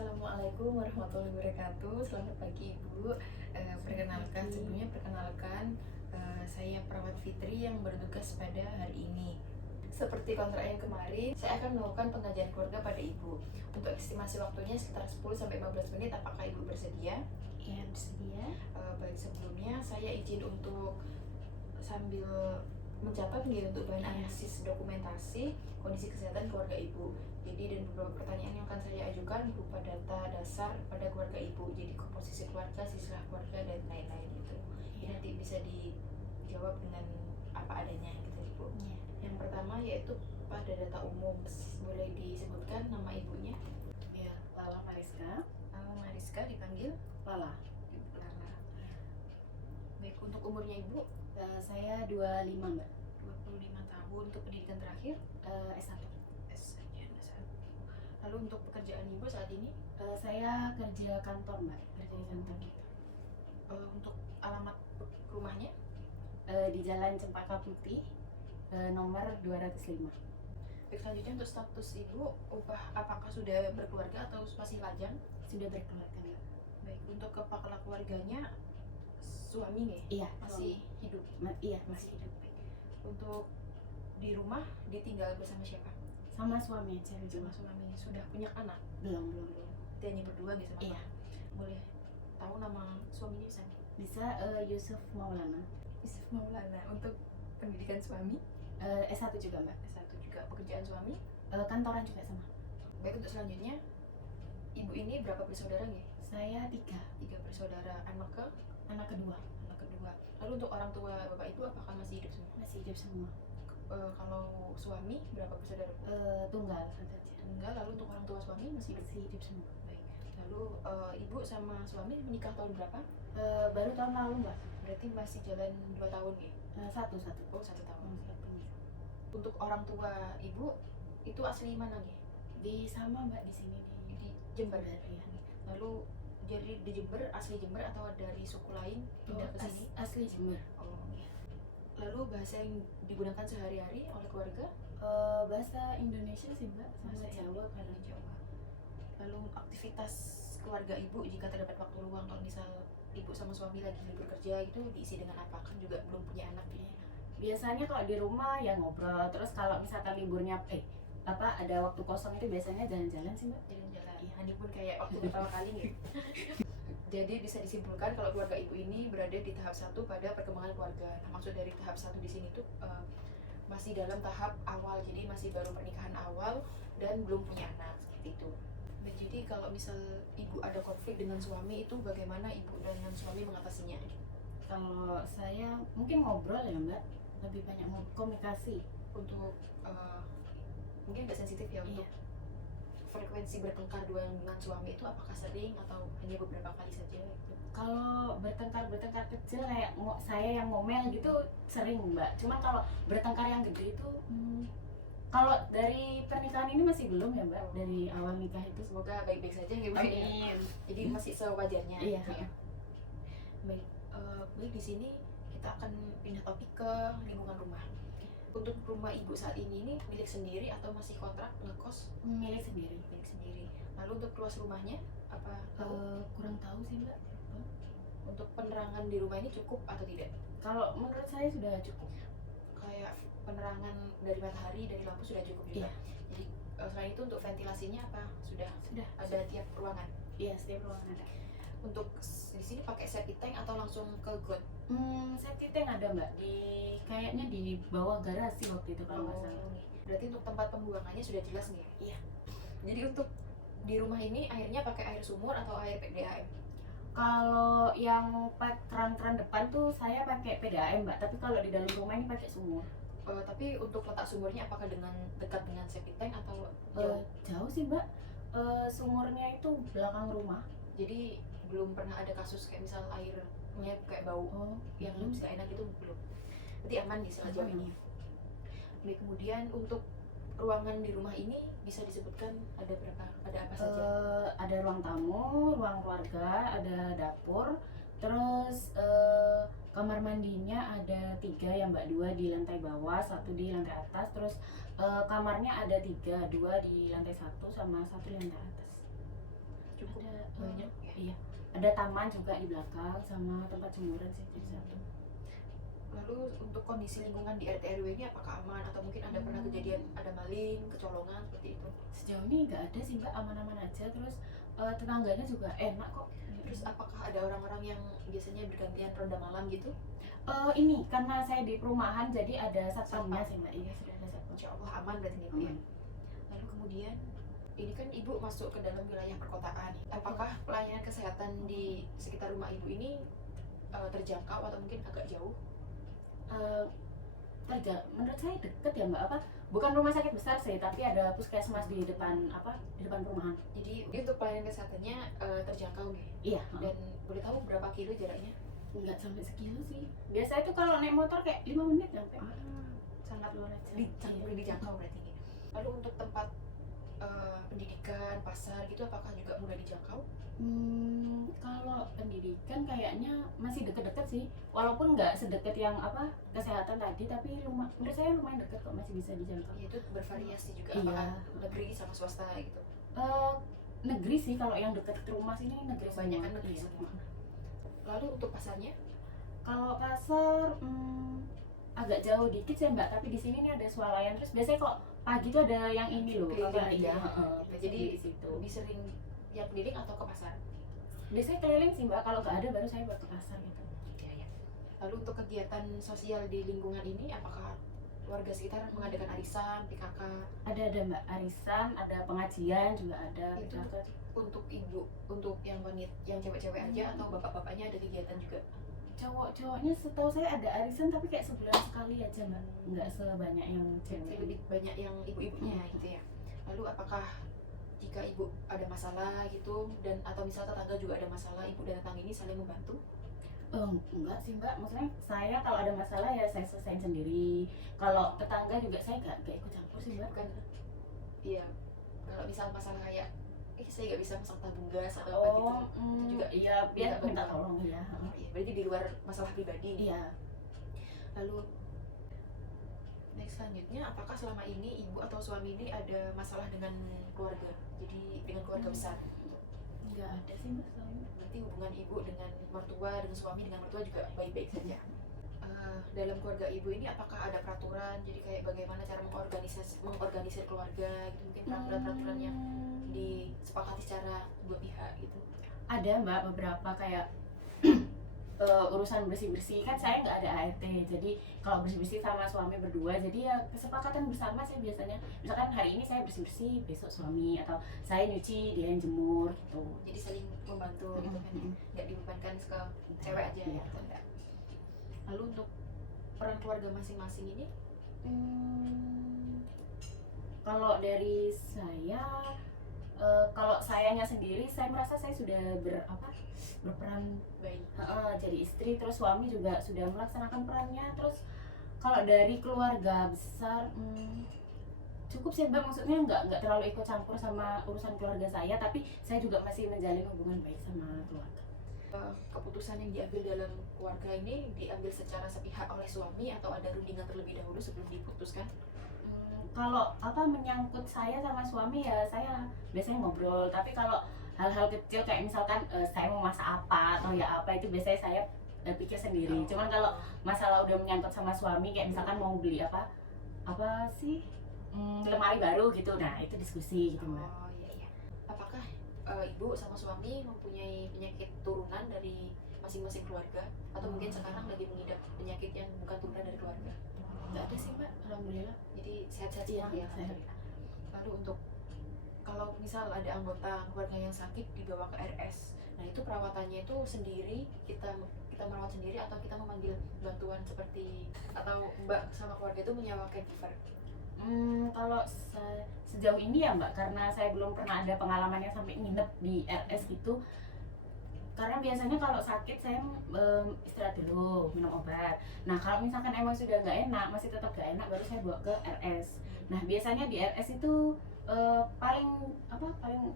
Assalamualaikum warahmatullahi wabarakatuh. Selamat pagi Ibu. Sebelumnya perkenalkan, saya Perawat Fitri yang bertugas pada hari ini. Seperti kontrak yang kemarin, saya akan melakukan pengajian keluarga pada Ibu. Untuk estimasi waktunya sekitar 10-15 menit. Apakah Ibu bersedia? Ya, bersedia. Baik, sebelumnya saya izin untuk sambil mencatat untuk bahan analisis dokumentasi kondisi kesehatan keluarga Ibu. Jadi dan beberapa pertanyaan yang akan saya ajukan berupa data dasar pada keluarga Ibu. Jadi komposisi keluarga, silsilah keluarga dan lain-lain gitu. Jadi nanti bisa dijawab dengan apa adanya gitu Ibu. Yang pertama yaitu pada data umum, boleh disebutkan nama ibunya? Ya, Lala Mariska. Mariska dipanggil Lala. Lala. Baik, untuk umurnya Ibu? Saya 25, Mbak. 25 tahun. Untuk pendidikan terakhir? S1. Lalu untuk pekerjaan Ibu saat ini? Saya kerja kantor, Mbak. Kerja di kantor gitu. Untuk alamat rumahnya? Di Jalan Cempaka Putih, nomor 205. Baik, selanjutnya untuk status Ibu, apakah sudah berkeluarga atau masih lajang? Sudah berkeluarga, Mbak. Baik, untuk kepala keluarganya suami nggih? Iya, masih hidup? Iya, masih hidup. Untuk di rumah ditinggal bersama siapa? Sama suami aja. Sama suami. Sudah punya anak? Belum. Dia hanya berdua gitu sama? Iya. Boleh tahu nama suaminya bisa? Bisa, Yusuf Maulana. Yusuf Maulana. Untuk pendidikan suami? S1 juga, Mbak. S1 juga. Pekerjaan suami? Kantoran juga sama. Baik, untuk selanjutnya, Ibu ini berapa bersaudara nggih? Saya 3 bersaudara. Anak kedua. Lalu untuk orang tua Bapak Ibu apakah masih hidup semua? Masih hidup semua. Kalau suami berapa bersaudara? Tunggal saja. Tunggal. Lalu untuk orang tua suami masih hidup semua. Baik. Lalu Ibu sama suami menikah tahun berapa? Baru tahun lalu, Mbak. Berarti masih jalan 2 tahun nih? Satu. Oh, 1 tahun. Untuk orang tua Ibu itu asli mana nih? Di sama, Mbak, di sini di Jember. Ya. Lalu jadi di Jember, asli Jember atau dari suku lain pindah ke sini? Asli Jember. Oh, iya. Lalu bahasa yang digunakan sehari-hari oleh keluarga? Bahasa Indonesia sih, Mbak, sama Jawa karena Jawa. Lalu aktivitas keluarga Ibu jika terdapat waktu luang, kalau misal Ibu sama suami lagi libur kerja itu diisi dengan apa? Kan juga belum punya anak ya. Biasanya kalau di rumah ya ngobrol, terus kalau misalkan liburnya ada waktu kosong itu biasanya jalan-jalan sih, Mbak. Jalan-jalan. Iya, honeymoon kayak waktu pertama kali nih. Jadi bisa disimpulkan kalau keluarga Ibu ini berada di tahap 1 pada perkembangan keluarga. Nah, maksud dari tahap 1 di sini tuh masih dalam tahap awal, jadi masih baru pernikahan awal dan belum punya anak seperti itu. Nah, jadi kalau misal Ibu ada konflik dengan suami itu bagaimana Ibu dengan suami mengatasinya? Kalau saya mungkin ngobrol ya, Mbak, lebih banyak komunikasi. Untuk mungkin agak sensitif ya. Untuk frekuensi bertengkar dengan suami itu apakah sering atau hanya beberapa kali saja gitu? Kalau bertengkar kecil kayak saya yang ngomel gitu sering, Mbak. Cuman kalau bertengkar yang gede itu kalau dari pernikahan ini masih belum ya, Mbak. Dari awal nikah itu semoga baik-baik saja ya, Bu. Amin. Jadi masih sewajarnya. Iya. Baik, baik, di sini kita akan pindah topik ke lingkungan rumah. Untuk rumah Ibu saat ini milik sendiri atau masih kontrak ngekos? Milik sendiri. Lalu untuk luas rumahnya apa? Kurang tahu sih, Mbak. Untuk penerangan di rumah ini cukup atau tidak? Kalau menurut saya sudah cukup. Kayak penerangan dari matahari, dari lampu sudah cukup juga. Iya. Jadi selain itu untuk ventilasinya apa? Sudah ada tiap ruangan? Iya, setiap ruangan ada. Untuk di sini pakai septic tank atau langsung ke got? Septic tank ada, Mbak, kayaknya di bawah garasi waktu itu kalau nggak salah. Berarti untuk tempat pembuangannya sudah jelas nih? Iya. Jadi untuk di rumah ini airnya pakai air sumur atau air PDAM? Kalau yang keran depan tuh saya pakai PDAM, Mbak, tapi kalau di dalam rumah ini pakai sumur. Tapi untuk letak sumurnya apakah dekat dengan septic tank atau jauh sih, Mbak. Sumurnya itu belakang rumah. Jadi belum pernah ada kasus kayak misal airnya kayak bau yang nggak enak itu belum. Berarti aman di sejauh ini. Baik, kemudian untuk ruangan di rumah ini bisa disebutkan ada berapa? Ada apa saja? Ada ruang tamu, ruang keluarga, ada dapur, terus kamar mandinya ada 3 ya, Mbak, 2 di lantai bawah, 1 di lantai atas, terus kamarnya ada 3, 2 di lantai 1 sama 1 di lantai atas. cukup Ada banyak ya. iya, ada taman juga di belakang sama tempat jemuran sih jadi satu. Lalu untuk kondisi lingkungan di RT RW ini apakah aman atau mungkin ada pernah kejadian ada maling, kecolongan seperti itu? Sejauh ini nggak ada sih mbak, aman-aman aja. Terus tetangganya juga enak kok. Terus apakah ada orang-orang yang biasanya bergantian ronda malam gitu? Ini karena saya di perumahan jadi ada satpamnya sih mbak. Iya sudah ada satpam. Insya Allah aman berarti nih Bu ya. Lalu kemudian ini kan ibu masuk ke dalam wilayah perkotaan. Apakah pelayanan kesehatan di sekitar rumah ibu ini terjangkau atau mungkin agak jauh? Menurut saya deket ya mbak, apa bukan rumah sakit besar sih tapi ada puskesmas di depan di depan perumahan. Jadi untuk pelayanan kesehatannya terjangkau nih. Iya. Dan boleh tahu berapa kilo jaraknya? Nggak sampai sekilo sih. Biasa itu kalau naik motor kayak 5 menit sampai. Sangat luar biasa. Mudah dijangkau berarti ini. Lalu untuk tempat pendidikan, pasar gitu apakah juga mudah dijangkau? Kalau pendidikan kayaknya masih deket-deket sih, walaupun nggak sedekat yang kesehatan tadi, tapi menurut saya lumayan deket kok, masih bisa dijangkau. Ya, itu bervariasi juga Iya. apakah negeri sama swasta gitu. Negeri sih, kalau yang deket rumah sini negeri Banyak kan semua. negeri Iya. semua. Lalu untuk pasarnya? Kalau pasar agak jauh dikit sih mbak, tapi di sini nih ada swalayan. Terus biasanya kok pagi tuh ada yang ini loh, Keliling iya, aja. Jadi di situ. lebih sering yang keliling atau ke pasar? Biasanya keliling sih mbak, kalau nggak ada baru saya buat ke pasar gitu. Ya, ya. Lalu untuk kegiatan sosial di lingkungan ini apakah warga sekitar mengadakan arisan, PKK? Ada mbak, arisan, ada pengajian juga ada. Itu PKK. untuk ibu, untuk yang wanita, yang cewek-cewek aja atau bapak-bapaknya ada kegiatan juga? Cowok-cowoknya setahu saya ada arisan tapi kayak sebulan sekali aja mbak, nggak sebanyak yang Jadi cewek. lebih banyak yang ibu-ibunya gitu ya. Lalu apakah jika ibu ada masalah gitu dan atau misal tetangga juga ada masalah, ibu dan tetangga ini saling membantu? Enggak sih mbak, maksudnya saya kalau ada masalah ya saya selesaiin sendiri. Kalau tetangga juga saya nggak ikut campur sih mbak. Bukan, iya. Kalau misal masalah kayak, saya nggak bisa masang tabung gas atau apa gitu. itu juga iya, biar minta minta bantuan. tolong ya. Oh, iya, berarti di luar masalah pribadi. Iya. Lalu next selanjutnya, apakah selama ini ibu atau suami ini ada masalah dengan keluarga? Jadi dengan keluarga besar. Nggak ada sih mbak soalnya. Berarti hubungan ibu dengan mertua, dengan suami, dengan mertua juga baik-baik saja. Dalam keluarga ibu ini apakah ada peraturan? Jadi kayak bagaimana cara mengorganisir keluarga gitu, mungkin peraturan-peraturan yang disepakati secara dua pihak gitu. Ada mbak beberapa kayak urusan bersih-bersih, kan saya nggak ada ART, jadi kalau bersih-bersih sama suami berdua, jadi ya kesepakatan bersama sih biasanya. Misalkan hari ini saya bersih-bersih, besok suami, atau saya nyuci, dia yang jemur gitu. Jadi saling membantu gitu kan, nggak dibebankan ke cewek aja Iya. gitu enggak. Lalu untuk peran keluarga masing-masing ini Kalau dari saya, kalau sayanya sendiri, saya merasa saya sudah berperan baik. jadi istri, terus suami juga sudah melaksanakan perannya. Terus kalau dari keluarga besar, cukup sih mbak, maksudnya nggak terlalu ikut campur sama urusan keluarga saya, tapi saya juga masih menjalin hubungan baik sama keluarga. Keputusan yang diambil dalam keluarga ini diambil secara sepihak oleh suami atau ada rundingan terlebih dahulu sebelum diputuskan? Kalau menyangkut saya sama suami ya saya biasanya ngobrol, tapi kalau hal-hal kecil kayak misalkan saya mau masak apa atau ya apa, itu biasanya saya pikir sendiri. Cuman kalau masalah udah menyangkut sama suami, kayak misalkan mau beli apa sih lemari baru gitu, nah itu diskusi gitu mbak. Oh iya, iya. Apakah ibu sama suami mempunyai penyakit turunan dari masing-masing keluarga atau mungkin sekarang lagi mengidap penyakit yang bukan turunan dari keluarga? Nggak ada sih mbak, alhamdulillah. Jadi sehat-sehat Iya, semua ya. sehat. Alhamdulillah. Lalu untuk kalau misal ada anggota keluarga yang sakit dibawa ke RS, nah itu perawatannya itu sendiri, kita merawat sendiri atau kita memanggil bantuan seperti, atau mbak sama keluarga itu menyewa caregiver? Kalau sejauh ini ya mbak, karena saya belum pernah ada pengalaman yang sampai nginep di RS gitu. Karena biasanya kalau sakit saya istirahat dulu, minum obat. Nah kalau misalkan emang sudah nggak enak, masih tetap nggak enak, baru saya bawa ke RS. Nah biasanya di RS itu paling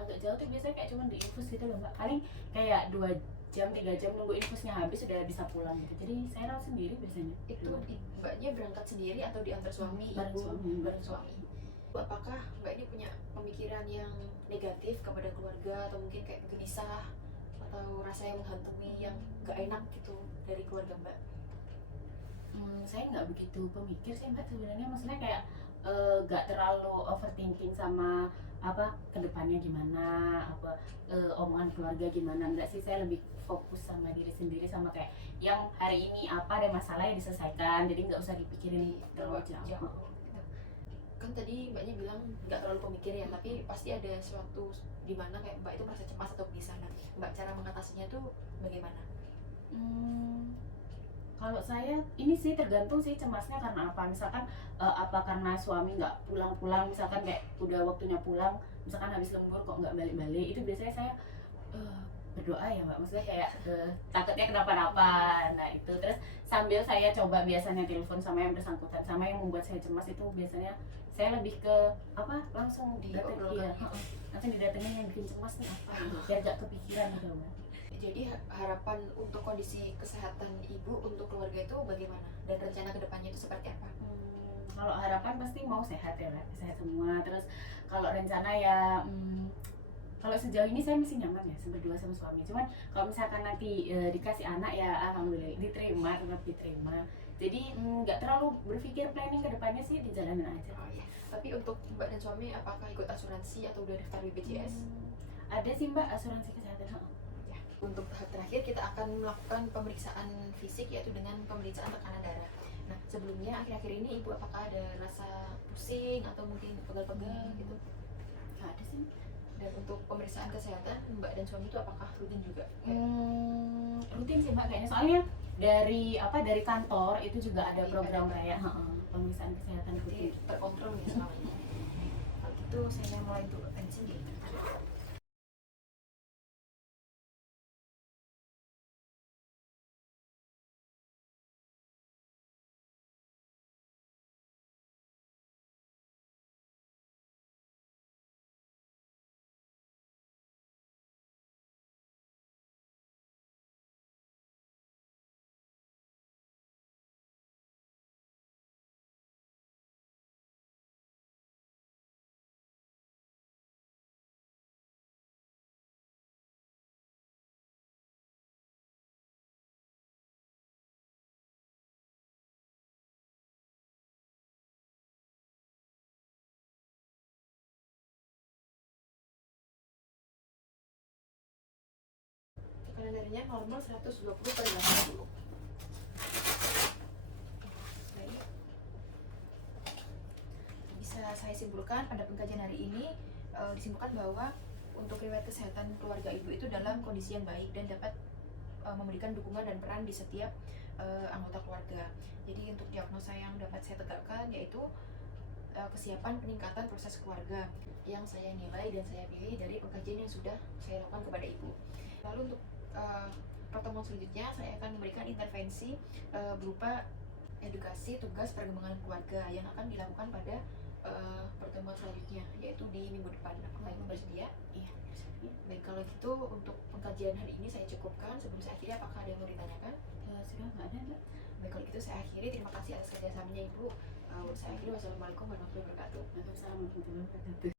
agak jauh tuh biasanya kayak cuma di infus gitu loh mbak. Paling kayak 2 jam 3 jam nunggu infusnya habis sudah bisa pulang gitu. Jadi saya rawat sendiri biasanya. Itu mbaknya berangkat sendiri atau diantar suami? Bareng Ibu suami. bareng suami. Apakah mbak ini punya pemikiran pikiran yang negatif kepada keluarga, atau mungkin kayak gelisah atau rasa yang menghantui yang gak enak gitu dari keluarga Mbak? Saya nggak begitu pemikir sih mbak sebenarnya, maksudnya kayak nggak terlalu overthinking sama apa kedepannya gimana, apa omongan keluarga gimana, enggak sih. Saya lebih fokus sama diri sendiri, sama kayak yang hari ini apa ada masalah yang diselesaikan, jadi nggak usah dipikirin terlalu jauh. Gitu. Kan tadi Mbaknya bilang nggak terlalu pemikir ya, tapi pasti ada suatu di mana kayak Mbak itu merasa cemas atau gelisah. Nah, Mbak cara mengatasinya tuh bagaimana? Hmm, Kalau saya ini sih tergantung sih cemasnya karena apa. Misalkan apa karena suami nggak pulang-pulang, misalkan kayak udah waktunya pulang, misalkan habis lembur kok nggak balik-balik, itu biasanya saya eh, berdoa ya mbak. Maksudnya kayak takutnya kenapa-napa. Nah itu terus sambil saya coba biasanya telepon sama yang bersangkutan, sama yang membuat saya cemas itu biasanya saya lebih ke apa langsung datang, Diobrolkan. iya, langsung didatengin yang bikin cemas nih apa gitu, biar gak kepikiran gitu mbak. Jadi harapan untuk kondisi kesehatan ibu untuk keluarga itu bagaimana? Dan rencana kedepannya itu seperti apa? Kalau harapan pasti mau sehat ya, Mbak. Sehat semua. Terus kalau rencana ya, kalau sejauh ini saya masih nyaman ya berdua sama suami. Cuman kalau misalkan nanti dikasih anak ya alhamdulillah diterima, tetap diterima. Jadi nggak terlalu berpikir planning ke depannya sih, dijalanin aja. Oh, iya. Tapi untuk Mbak dan suami apakah ikut asuransi atau udah daftar BPJS? Ada sih Mbak asuransi kesehatan. Ya. Untuk tahap terakhir kita akan melakukan pemeriksaan fisik, yaitu dengan pemeriksaan tekanan darah. Nah, sebelumnya akhir-akhir ini ibu apakah ada rasa pusing atau mungkin pegal-pegal gitu? Nggak ada sih. Dan untuk pemeriksaan kesehatan Mbak dan suami itu apakah rutin juga? Rutin sih Mbak kayaknya. Soalnya dari kantor itu juga ada Iya, program ada. kayak pemeriksaan kesehatan Jadi rutin. terkontrol ya selama ini. Kalau gitu saya mulai untuk pensiun gitu. Tekanan darahnya normal 120 per 80. Baik. Bisa saya simpulkan pada pengkajian hari ini, disimpulkan bahwa untuk riwayat kesehatan keluarga ibu itu dalam kondisi yang baik dan dapat memberikan dukungan dan peran di setiap anggota keluarga. Jadi untuk diagnosa yang dapat saya tegakkan yaitu kesiapan peningkatan proses keluarga yang saya nilai dan saya pilih dari pengkajian yang sudah saya lakukan kepada ibu. Lalu untuk pertemuan selanjutnya saya akan memberikan intervensi berupa edukasi tugas perkembangan keluarga yang akan dilakukan pada pertemuan selanjutnya, yaitu di minggu depan. Apakah ibu bersedia? Iya, bersedia. Baik, kalau gitu untuk pengkajian hari ini saya cukupkan. Sebelum saya akhiri, apakah ada yang mau ditanyakan? Sudah nggak ada Mbak. Baik, kalau gitu saya akhiri. Terima kasih atas kerjasamanya ibu. Saya akhiri. Wassalamualaikum warahmatullahi wabarakatuh. Waalaikumsalam warahmatullahi wabarakatuh.